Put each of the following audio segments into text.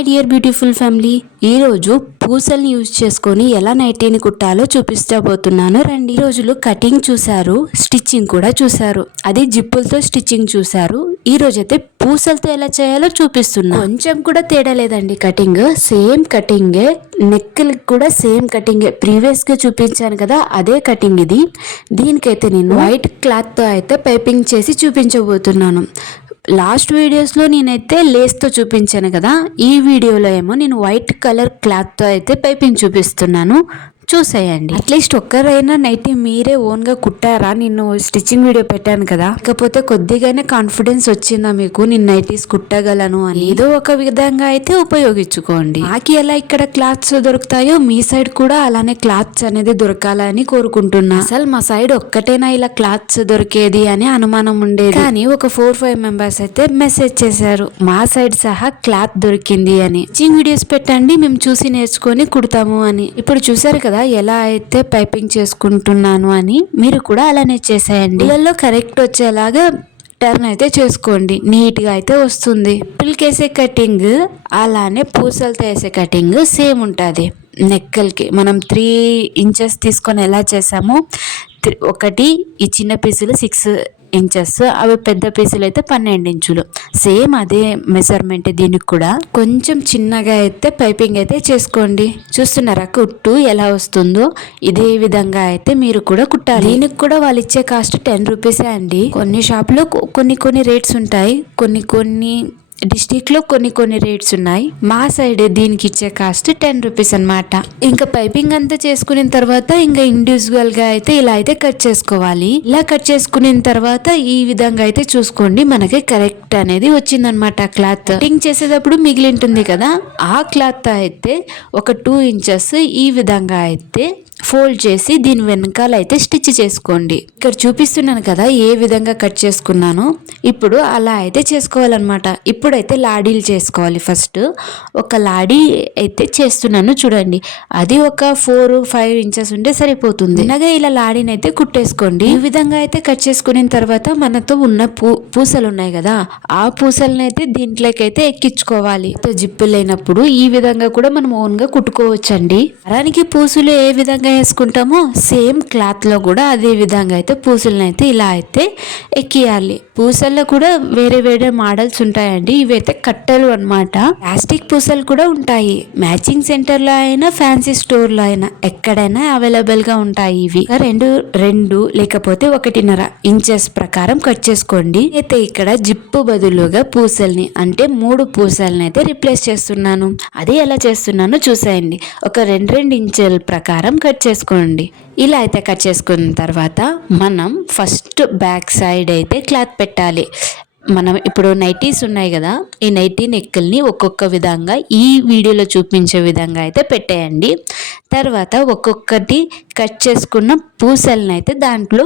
My dear beautiful family, ఈరోజు పూసల్ని use చేసుకొని ఎలా నైటీని కుట్టాలో చూపిస్తబోతున్నాను రండి. ఈ రోజులు కటింగ్ చూసారు, స్టిచ్చింగ్ కూడా చూసారు, అది జిప్పులతో స్టిచ్చింగ్ చూసారు. ఈ రోజైతే పూసలతో ఎలా చేయాలో చూపిస్తున్నా. కొంచెం కూడా తేడా లేదండి, కటింగ్ సేమ్ కటింగే, నెక్లకి కూడా సేమ్ కటింగే. ప్రీవియస్ గా చూపించాను కదా అదే కటింగ్ ఇది. దీనికైతే నేను వైట్ క్లాత్ తో అయితే పైపింగ్ చేసి చూపించబోతున్నాను. లాస్ట్ వీడియోస్లో నేనైతే లేస్తో చూపించాను కదా, ఈ వీడియోలో ఏమో నేను వైట్ కలర్ క్లాత్తో అయితే పైపింగ్ చూపిస్తున్నాను, చూసేయండి. అట్లీస్ట్ ఒక్కరైనా నైటీ మీరే ఓన్గా కుట్టారా? నేను స్టిచ్చింగ్ వీడియో పెట్టాను కదా, కాకపోతే కొద్దిగానే కాన్ఫిడెన్స్ వచ్చిందా మీకు నేను నైటీస్ కుట్టగలను అని? ఏదో ఒక విధంగా అయితే ఉపయోగించుకోండి. నాకు ఎలా ఇక్కడ క్లాత్స్ దొరుకుతాయో మీ సైడ్ కూడా అలానే క్లాత్స్ అనేది దొరకాలని కోరుకుంటున్నా. అసలు మా సైడ్ ఒక్కటేనా ఇలా క్లాత్స్ దొరికేది అని అనుమానం ఉండేది, కానీ ఒక 4-5 మెంబర్స్ అయితే మెసేజ్ చేశారు మా సైడ్ సహా క్లాత్ దొరికింది అని. స్టిచ్చింగ్ వీడియోస్ పెట్టండి, మేము చూసి నేర్చుకొని కుడతాము అని. ఇప్పుడు చూసారు కదా ఎలా అయితే పైపింగ్ చేసుకుంటున్నాను అని, మీరు కూడా అలానే చేసేయండి. ఇళ్ళల్లో కరెక్ట్ వచ్చేలాగా టర్న్ అయితే చేసుకోండి, నీట్ గా అయితే వస్తుంది. పిల్లకి వేసే కటింగ్ అలానే పూసలతో వేసే కటింగ్ సేమ్ ఉంటుంది. నెక్కలకి మనం 3 ఇంచెస్ తీసుకొని ఎలా చేసామో, ఒకటి ఈ చిన్న పీసులు 6 ఇంచెస్, అవి పెద్ద పీసులు అయితే 12 ఇంచులు, సేమ్ అదే మెజర్మెంట్. దీనికి కూడా కొంచెం చిన్నగా అయితే పైపింగ్ అయితే చేసుకోండి. చూస్తున్నారా కుట్టు ఎలా వస్తుందో? ఇదే విధంగా అయితే మీరు కూడా కుట్టాలి. దీనికి కూడా వాళ్ళు ఇచ్చే కాస్ట్ 10 రూపీసే అండి. కొన్ని షాప్లో కొన్ని రేట్స్ ఉంటాయి, కొన్ని డిస్టిక్ లో కొన్ని రేట్స్ ఉన్నాయి. మా సైడ్ దీనికి ఇచ్చే కాస్ట్ 10 రూపీస్ అనమాట. ఇంకా పైపింగ్ అంతా చేసుకున్న తర్వాత ఇంకా ఇండివిజువల్ గా అయితే ఇలా అయితే కట్ చేసుకోవాలి. ఇలా కట్ చేసుకున్న తర్వాత ఈ విధంగా అయితే చూసుకోండి, మనకి కరెక్ట్ అనేది వచ్చిందనమాట. క్లాత్ కటింగ్ చేసేటప్పుడు మిగిలి ఉంటుంది కదా, ఆ క్లాత్ అయితే ఒక 2 ఇంచెస్ ఈ విధంగా అయితే ఫోల్డ్ చేసి దీని వెనకాల అయితే స్టిచ్ చేసుకోండి. ఇక్కడ చూపిస్తున్నాను కదా ఏ విధంగా కట్ చేసుకున్నాను. ఇప్పుడు అలా అయితే చేసుకోవాలన్నమాట. ఇప్పుడైతే లాడీలు చేసుకోవాలి. ఫస్ట్ ఒక లాడీ అయితే చేస్తున్నాను చూడండి, అది ఒక 4-5 ఇంచెస్ ఉంటే సరిపోతుంది. చిన్నగా ఇలా లాడీని అయితే కుట్టేసుకోండి. ఈ విధంగా అయితే కట్ చేసుకున్న తర్వాత మనతో ఉన్న పూసలు ఉన్నాయి కదా, ఆ పూసలను అయితే దీంట్లోకి అయితే ఎక్కించుకోవాలి. జిప్పు లేనప్పుడు ఈ విధంగా కూడా మనం ఓన్ గా కుట్టుకోవచ్చండి. దానికి పూసలు ఏ విధంగా వేసుకుంటామో సేమ్ క్లాత్ లో కూడా అదే విధంగా అయితే పూసలను అయితే ఇలా అయితే ఎక్కియాలి. పూసల్లో కూడా వేరే మోడల్స్ ఉంటాయండి, ఇవైతే కట్టలు అన్నమాట. ప్లాస్టిక్ పూసలు కూడా ఉంటాయి. మ్యాచింగ్ సెంటర్ లో అయినా ఫ్యాన్సీ స్టోర్ లో అయినా ఎక్కడైనా అవైలబుల్ గా ఉంటాయి. ఇవి రెండు లేకపోతే 1.5 ఇంచెస్ ప్రకారం కట్ చేసుకోండి. అయితే ఇక్కడ జిప్పు బదులుగా పూసల్ని అంటే 3 పూసల్ని అయితే రిప్లేస్ చేస్తున్నాను. అది ఎలా చేస్తున్నానో చూసేయండి. ఒక 2 ఇంచుల ప్రకారం కట్ చేసుకోండి. ఇలా అయితే కట్ చేసుకున్న తర్వాత మనం ఫస్ట్ బ్యాక్ సైడ్ అయితే క్లాత్ పెట్టాలి. మనం ఇప్పుడు నైటీస్ ఉన్నాయి కదా, ఈ నైటీ నెక్కల్ని ఒక్కొక్క విధంగా ఈ వీడియోలో చూపించే విధంగా అయితే పెట్టేయండి. తర్వాత ఒక్కొక్కటి కట్ చేసుకున్న పూసల్ని అయితే దాంట్లో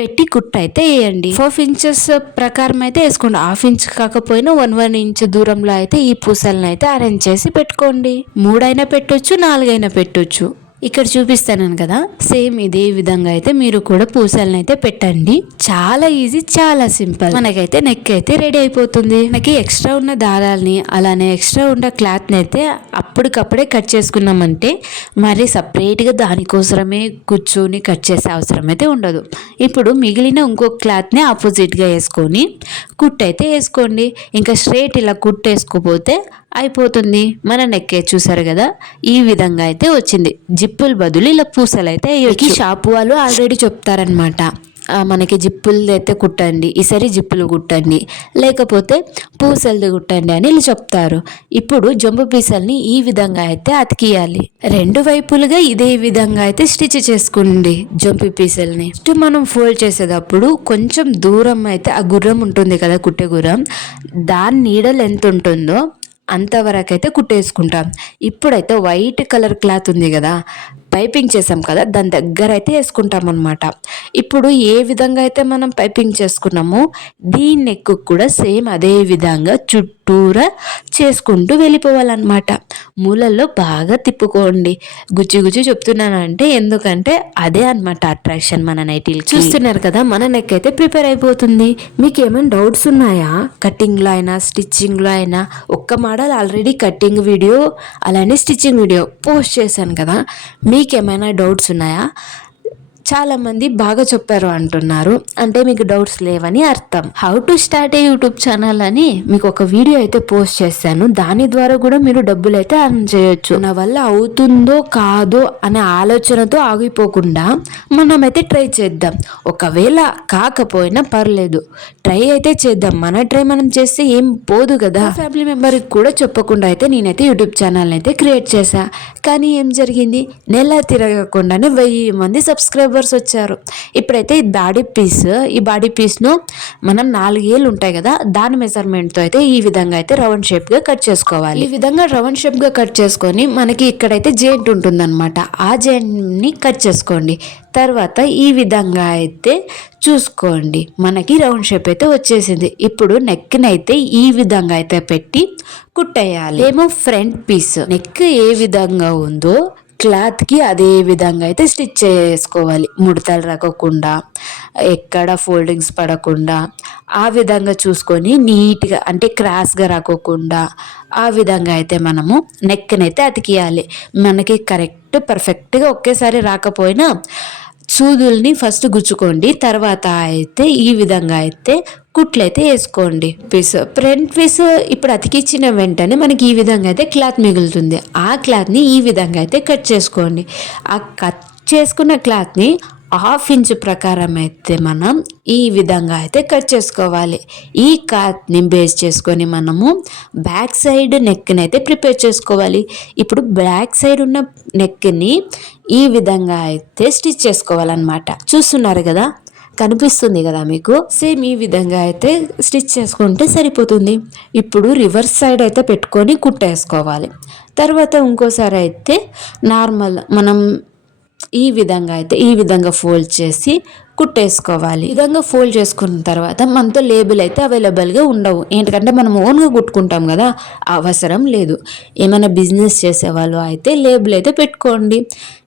పెట్టి కుట్టు అయితే వేయండి. 4 ఇంచెస్ ప్రకారం అయితే వేసుకోండి. 1/2 ఇంచ్ కాకపోయినా 1 ఇంచ్ దూరంలో అయితే ఈ పూసల్ని అయితే అరేంజ్ చేసి పెట్టుకోండి. 3 అయినా పెట్టొచ్చు, 4 అయినా పెట్టొచ్చు. ఇక్కడ చూపిస్తాను కదా, సేమ్ ఇదే విధంగా అయితే మీరు కూడా పూసలను అయితే పెట్టండి. చాలా ఈజీ, చాలా సింపుల్. మనకైతే నెక్ అయితే రెడీ అయిపోతుంది. మనకి ఎక్స్ట్రా ఉన్న దారాల్ని అలానే ఎక్స్ట్రా ఉన్న క్లాత్ ని అయితే అప్పటికప్పుడే కట్ చేసుకున్నామంటే మరి సపరేట్ గా దానికోసమే కూర్చొని కట్ చేసే అవసరం అయితే ఉండదు. ఇప్పుడు మిగిలిన ఇంకొక క్లాత్ ని ఆపోజిట్ గా వేసుకొని కుట్ అయితే వేసుకోండి. ఇంకా స్ట్రైట్ ఇలా కుట్ వేసుకోపోతే అయిపోతుంది. మన నెక్కే చూసారు కదా ఈ విధంగా అయితే వచ్చింది. జిప్పుల బదులు ఇలా పూసలు అయితే వేయొచ్చు. షాపు వాళ్ళు ఆల్రెడీ చెప్తారనమాట, మనకి జిప్పులు అయితే కుట్టండి, ఈసారి జిప్పులు కుట్టండి, లేకపోతే పూసలది కుట్టండి అని ఇలా చెప్తారు. ఇప్పుడు జంబు పీసల్ని ఈ విధంగా అయితే అతికియాలి. 2 వైపులుగా ఇదే విధంగా అయితే స్టిచ్ చేసుకోండి జంబు పీసల్ని. మనం ఫోల్డ్ చేసేటప్పుడు కొంచెం దూరం అయితే ఆ గుర్రం ఉంటుంది కదా, కుట్టే గుర్రం, దాని నీడలు ఎంత ఉంటుందో అంతవరకు అయితే కుట్టేసుకుంటాం. ఇప్పుడైతే వైట్ కలర్ క్లాత్ ఉంది కదా, పైపింగ్ చేసాం కదా, దాని దగ్గర అయితే వేసుకుంటాం అనమాట. ఇప్పుడు ఏ విధంగా అయితే మనం పైపింగ్ చేసుకున్నామో దీని నెక్ కూడా సేమ్ అదే విధంగా చుట్టూరా చేసుకుంటూ వెళ్ళిపోవాలన్నమాట. మూలల్లో బాగా తిప్పుకోండి. గుచ్చి గుచ్చి చెప్తున్నాను అంటే ఎందుకంటే అదే అనమాట అట్రాక్షన్ మన నైటీలు. చూస్తున్నారు కదా, మన నెక్ అయితే ప్రిపేర్ అయిపోతుంది. మీకు ఏమైనా డౌట్స్ ఉన్నాయా? కటింగ్లో అయినా స్టిచ్చింగ్లో అయినా ఒక్క మోడల్ ఆల్రెడీ కటింగ్ వీడియో అలానే స్టిచ్చింగ్ వీడియో పోస్ట్ చేశాను కదా, మీకేమైనా డౌట్స్ ఉన్నాయా? చాలామంది బాగా చెప్పారు అంటున్నారు, అంటే మీకు డౌట్స్ లేవని అర్థం. How to start A YouTube channel అని మీకు ఒక వీడియో అయితే పోస్ట్ చేశాను. దాని ద్వారా కూడా మీరు డబ్బులు అయితే అర్న్ చేయొచ్చు. నా వల్ల అవుతుందో కాదో అనే ఆలోచనతో ఆగిపోకుండా మనమైతే ట్రై చేద్దాం. ఒకవేళ కాకపోయినా పర్లేదు, ట్రై అయితే చేద్దాం. మన ట్రై మనం చేస్తే ఏం పోదు కదా. ఫ్యామిలీ మెంబర్కి కూడా చెప్పకుండా అయితే నేనైతే యూట్యూబ్ ఛానల్ అయితే క్రియేట్ చేశా. కానీ ఏం జరిగింది, నెల తిరగకుండానే 1000 మంది సబ్స్క్రైబర్స్ వచ్చారు. ఇప్పుడైతే ఈ బాడీ పీస్ను మనం 4 ఏళ్ళు ఉంటాయి కదా, దాని మెజర్మెంట్తో అయితే ఈ విధంగా అయితే రౌండ్ షేప్గా కట్ చేసుకోవాలి. ఈ విధంగా రౌండ్ షేప్గా కట్ చేసుకొని మనకి ఇక్కడైతే జాయింట్ ఉంటుందన్నమాట, ఆ జాయింట్ని కట్ చేసుకోండి. తర్వాత ఈ విధంగా అయితే చూసుకోండి, మనకి రౌండ్ షేప్ అయితే వచ్చేసింది. ఇప్పుడు నెక్ని అయితే ఈ విధంగా అయితే పెట్టి కుట్టేయాలి. ఏమో ఫ్రంట్ పీస్ నెక్ ఏ విధంగా ఉందో క్లాత్కి అదే విధంగా అయితే స్టిచ్ చేసుకోవాలి. ముడతలు రాకుండా, ఎక్కడ ఫోల్డింగ్స్ పడకుండా ఆ విధంగా చూసుకొని నీట్గా, అంటే క్రాస్గా రాకోకుండా ఆ విధంగా అయితే మనము నెక్నైతే అతికియాలి. మనకి పర్ఫెక్ట్గా ఒకేసారి రాకపోయినా సూదుల్ని ఫస్ట్ గుచ్చుకోండి. తర్వాత అయితే ఈ విధంగా అయితే కుట్లయితే వేసుకోండి. ఫ్రంట్ పీస్ ఇప్పుడు అతికిచ్చిన వెంటనే మనకి ఈ విధంగా అయితే క్లాత్ మిగులుతుంది. ఆ క్లాత్ని ఈ విధంగా అయితే కట్ చేసుకోండి. ఆ కట్ చేసుకున్న క్లాత్ని 1/2 ఇంచ్ ప్రకారం అయితే మనం ఈ విధంగా అయితే కట్ చేసుకోవాలి. ఈ క్లాత్ని బేస్ చేసుకొని మనము బ్యాక్ సైడ్ నెక్ని అయితే ప్రిపేర్ చేసుకోవాలి. ఇప్పుడు బ్యాక్ సైడ్ ఉన్న నెక్ని ఈ విధంగా అయితే స్టిచ్ చేసుకోవాలన్నమాట. చూస్తున్నారు కదా, కనిపిస్తుంది కదా మీకు. సేమ్ ఈ విధంగా అయితే స్టిచ్ చేసుకుంటే సరిపోతుంది. ఇప్పుడు రివర్స్ సైడ్ అయితే పెట్టుకొని కుట్టేసుకోవాలి. తర్వాత ఇంకోసారి అయితే నార్మల్ మనం ఈ విధంగా ఫోల్డ్ చేసి కుట్టేసుకోవాలి. ఈ విధంగా ఫోల్డ్ చేసుకున్న తర్వాత మనతో లేబుల్ అయితే అవైలబుల్గా ఉండవు, ఎందుకంటే మనం ఓన్గా కుట్టుకుంటాం కదా, అవసరం లేదు. ఏమైనా బిజినెస్ చేసేవాళ్ళు అయితే లేబుల్ అయితే పెట్టుకోండి.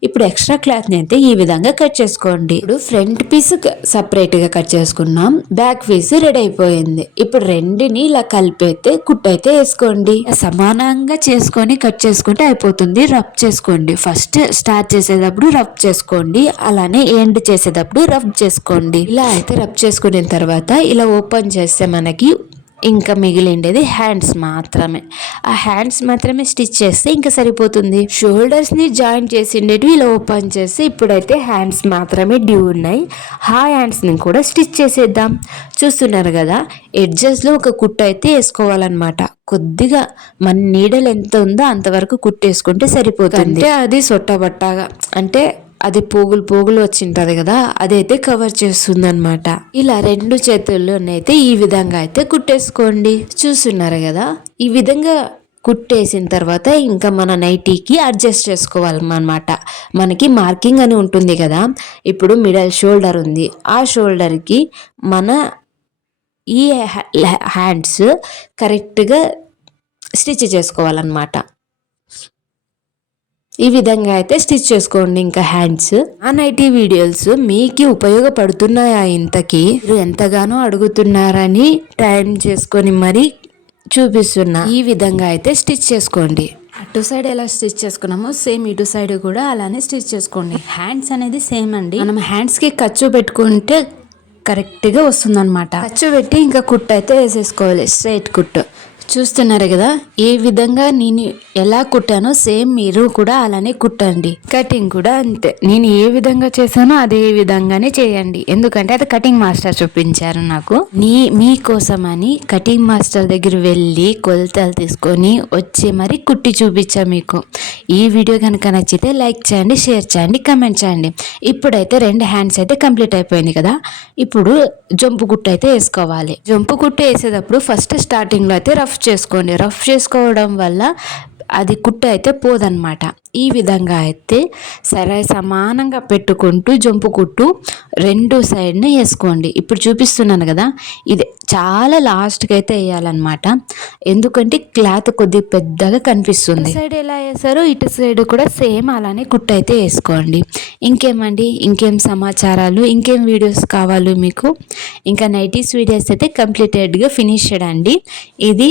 ఇప్పుడు ఎక్స్ట్రా క్లాత్ని అయితే ఈ విధంగా కట్ చేసుకోండి. ఇప్పుడు ఫ్రంట్ పీస్ సపరేట్గా కట్ చేసుకున్నాం, బ్యాక్ పీస్ రెడీ అయిపోయింది. ఇప్పుడు రెండిని ఇలా కలిపి అయితే కుట్టయితే వేసుకోండి. సమానంగా చేసుకొని కట్ చేసుకుంటే అయిపోతుంది. రఫ్ చేసుకోండి. ఫస్ట్ స్టార్ట్ చేసేటప్పుడు రఫ్ చేసుకోండి, అలానే ఎండ్ చేసేటప్పుడు రఫ్ చేసుకోండి. ఇలా అయితే రబ్ చేసుకున్న తర్వాత ఇలా ఓపెన్ చేస్తే మనకి ఇంకా మిగిలిండేది హ్యాండ్స్ మాత్రమే. ఆ హ్యాండ్స్ మాత్రమే స్టిచ్ చేస్తే ఇంకా సరిపోతుంది. షోల్డర్స్ని జాయింట్ చేసిండేవి ఇలా ఓపెన్ చేసి ఇప్పుడైతే హ్యాండ్స్ మాత్రమే డ్యూ ఉన్నాయి. ఆ హ్యాండ్స్ని కూడా స్టిచ్ చేసేద్దాం. చూస్తున్నారు కదా, ఎడ్జెస్లో ఒక కుట్టు అయితే వేసుకోవాలన్నమాట. కొద్దిగా మన నీడలు ఎంత ఉందో అంతవరకు కుట్టేసుకుంటే సరిపోతుంది. అంటే అది సొట్టబట్టగా, అంటే అది పోగులు వచ్చింటది కదా, అదైతే కవర్ చేస్తుంది అనమాట. ఇలా 2 చేతుల్లోనైతే ఈ విధంగా అయితే కుట్టేసుకోండి. చూస్తున్నారు కదా, ఈ విధంగా కుట్టేసిన తర్వాత ఇంకా మన నైటీకి అడ్జస్ట్ చేసుకోవాలన్నమాట. మనకి మార్కింగ్ అని ఉంటుంది కదా, ఇప్పుడు మిడిల్ షోల్డర్ ఉంది, ఆ షోల్డర్కి మన ఈ హ్యాండ్స్ కరెక్ట్గా స్టిచ్ చేసుకోవాలన్నమాట. ఈ విధంగా అయితే స్టిచ్ చేసుకోండి. ఇంకా హ్యాండ్స్ ఆ నైటీ వీడియోస్ మీకు ఉపయోగపడుతున్నాయా? ఇంతకీ మీరు ఎంతగానో అడుగుతున్నారని టైం చేసుకొని మరి చూపిస్తున్నా. ఈ విధంగా అయితే స్టిచ్ చేసుకోండి. అటు సైడ్ ఎలా స్టిచ్ చేసుకున్నామో సేమ్ ఇటు సైడ్ కూడా అలానే స్టిచ్ చేసుకోండి. హ్యాండ్స్ అనేది సేమ్ అండి. మనం హ్యాండ్స్కి ఖర్చు పెట్టుకుంటే కరెక్ట్గా వస్తుందన్నమాట. ఖర్చు పెట్టి ఇంకా కుట్టు అయితే వేసేసుకోవాలి, స్ట్రైట్ కుట్టు. చూస్తున్నారు కదా, ఏ విధంగా నేను ఎలా కుట్టానో సేమ్ మీరు కూడా అలానే కుట్టండి. కటింగ్ కూడా అంతే, నేను ఏ విధంగా చేశానో అదే విధంగానే చేయండి. ఎందుకంటే అది కటింగ్ మాస్టర్ చూపించారు నాకు. మీకోసమని కటింగ్ మాస్టర్ దగ్గర వెళ్ళి కొలతలు తీసుకొని వచ్చి మరి కుట్టి చూపించా మీకు. ఈ వీడియో కనుక నచ్చితే లైక్ చేయండి, షేర్ చేయండి, కమెంట్ చేయండి. ఇప్పుడైతే 2 హ్యాండ్స్ అయితే కంప్లీట్ అయిపోయింది కదా. ఇప్పుడు జంపు కుట్టు అయితే వేసుకోవాలి. జంపు కుట్టు వేసేటప్పుడు ఫస్ట్ స్టార్టింగ్లో అయితే రఫ్ చేసుకోండి. రఫ్ చేసుకోవడం వల్ల అది కుట్టు అయితే పోదన్నమాట. ఈ విధంగా అయితే సమానంగా పెట్టుకుంటూ జంపు కుట్టు రెండు సైడ్ని వేసుకోండి. ఇప్పుడు చూపిస్తున్నాను కదా, ఇది చాలా లాస్ట్కి అయితే వేయాలన్నమాట. ఎందుకంటే క్లాత్ కొద్దిగా పెద్దగా కనిపిస్తుంది. సైడ్ ఎలా వేసారో ఇటు సైడ్ కూడా సేమ్ అలానే కుట్టు అయితే వేసుకోండి. ఇంకేమండి, ఇంకేం సమాచారాలు, ఇంకేం వీడియోస్ కావాలి మీకు? ఇంకా నైటీస్ వీడియోస్ అయితే కంప్లీటెడ్గా ఫినిష్డ్ అండి. ఇది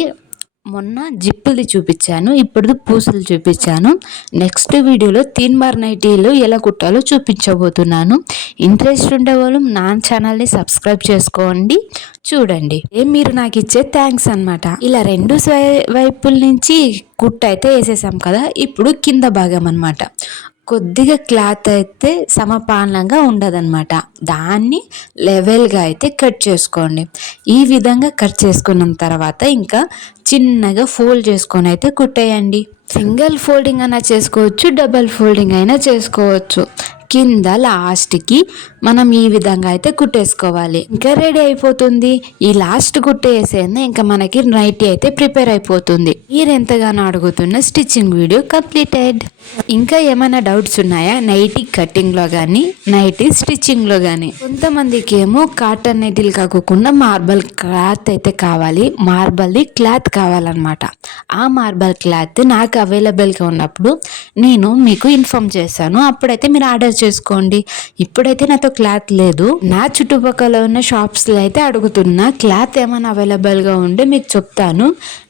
మొన్న జిప్పులది చూపించాను, ఇప్పుడు పూసలు చూపించాను. నెక్స్ట్ వీడియోలో తీన్మార్ నైటీలు ఎలా కుట్టాలో చూపించబోతున్నాను. ఇంట్రెస్ట్ ఉండేవాళ్ళు నా ఛానల్ని సబ్స్క్రైబ్ చేసుకోండి, చూడండి. మీరు నాకు ఇచ్చే థ్యాంక్స్ అనమాట. ఇలా రెండు వైపుల నుంచి కుట్టు అయితే వేసేసాం కదా. ఇప్పుడు కింద భాగం అనమాట, కొద్దిగా క్లాత్ అయితే సమపాలనంగా ఉండదన్నమాట. దాన్ని లెవెల్గా అయితే కట్ చేసుకోండి. ఈ విధంగా కట్ చేసుకున్న తర్వాత ఇంకా చిన్నగా ఫోల్డ్ చేసుకొని అయితే కుట్టేయండి. సింగిల్ ఫోల్డింగ్ అయినా చేసుకోవచ్చు, డబల్ ఫోల్డింగ్ అయినా చేసుకోవచ్చు. కింద లాస్ట్కి మనం ఈ విధంగా అయితే కుట్టేసుకోవాలి. ఇంకా రెడీ అయిపోతుంది. ఈ లాస్ట్ కుట్టేసేది ఇంకా మనకి నైటీ అయితే ప్రిపేర్ అయిపోతుంది. మీరు ఎంతగానో అడుగుతున్న స్టిచ్చింగ్ వీడియో కంప్లీటెడ్. ఇంకా ఏమైనా డౌట్స్ ఉన్నాయా నైటీ కటింగ్లో కానీ నైటీ స్టిచ్చింగ్లో కానీ? కొంతమందికి ఏమో కాటన్ నైటీలు కాకుండా మార్బల్ క్లాత్ అయితే కావాలి, మార్బల్ది క్లాత్ కావాలన్నమాట. ఆ మార్బల్ క్లాత్ నాకు అవైలబుల్గా ఉన్నప్పుడు నేను మీకు ఇన్ఫామ్ చేశాను, అప్పుడైతే మీరు ఆర్డర్ చేసుకోండి. ఇప్పుడైతే నాతో క్లాత్ లేదు. నా చుట్టుపక్కల ఉన్న షాప్స్లో అయితే అడుగుతున్నా, క్లాత్ ఏమైనా అవైలబుల్గా ఉంటే మీకు చెప్తాను.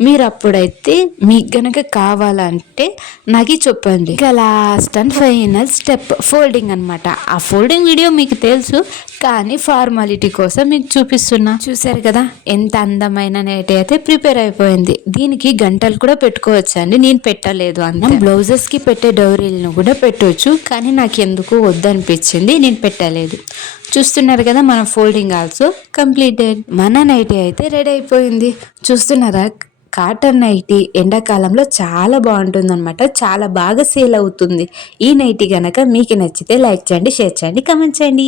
మీరు అప్పుడైతే మీకు గనక కావాలంటే నాకు చెప్పండి. ఇంకా last and final step folding అనమాట. ఆ ఫోల్డింగ్ వీడియో మీకు తెలుసు, కానీ ఫార్మాలిటీ కోసం మీకు చూపిస్తున్నా. చూసారు కదా ఎంత అందమైన నైటీ అయితే ప్రిపేర్ అయిపోయింది. దీనికి గంటలు కూడా పెట్టుకోవచ్చు అండి, నేను పెట్టలేదు. అన్న బ్లౌజెస్కి పెట్టే డౌరీలను కూడా పెట్టవచ్చు, కానీ నాకు ఎందుకు వద్దనిపించింది, నేను పెట్టలేదు. చూస్తున్నారు కదా మన ఫోల్డింగ్ ఆల్సో కంప్లీటెడ్. మన నైటీ అయితే రెడీ అయిపోయింది. చూస్తున్నారా, కాటన్ నైటీ ఎండాకాలంలో చాలా బాగుంటుంది అనమాట, చాలా బాగా సేల్ అవుతుంది. ఈ నైటీ కనుక మీకు నచ్చితే లైక్ చేయండి, షేర్ చేయండి, కామెంట్ చేయండి.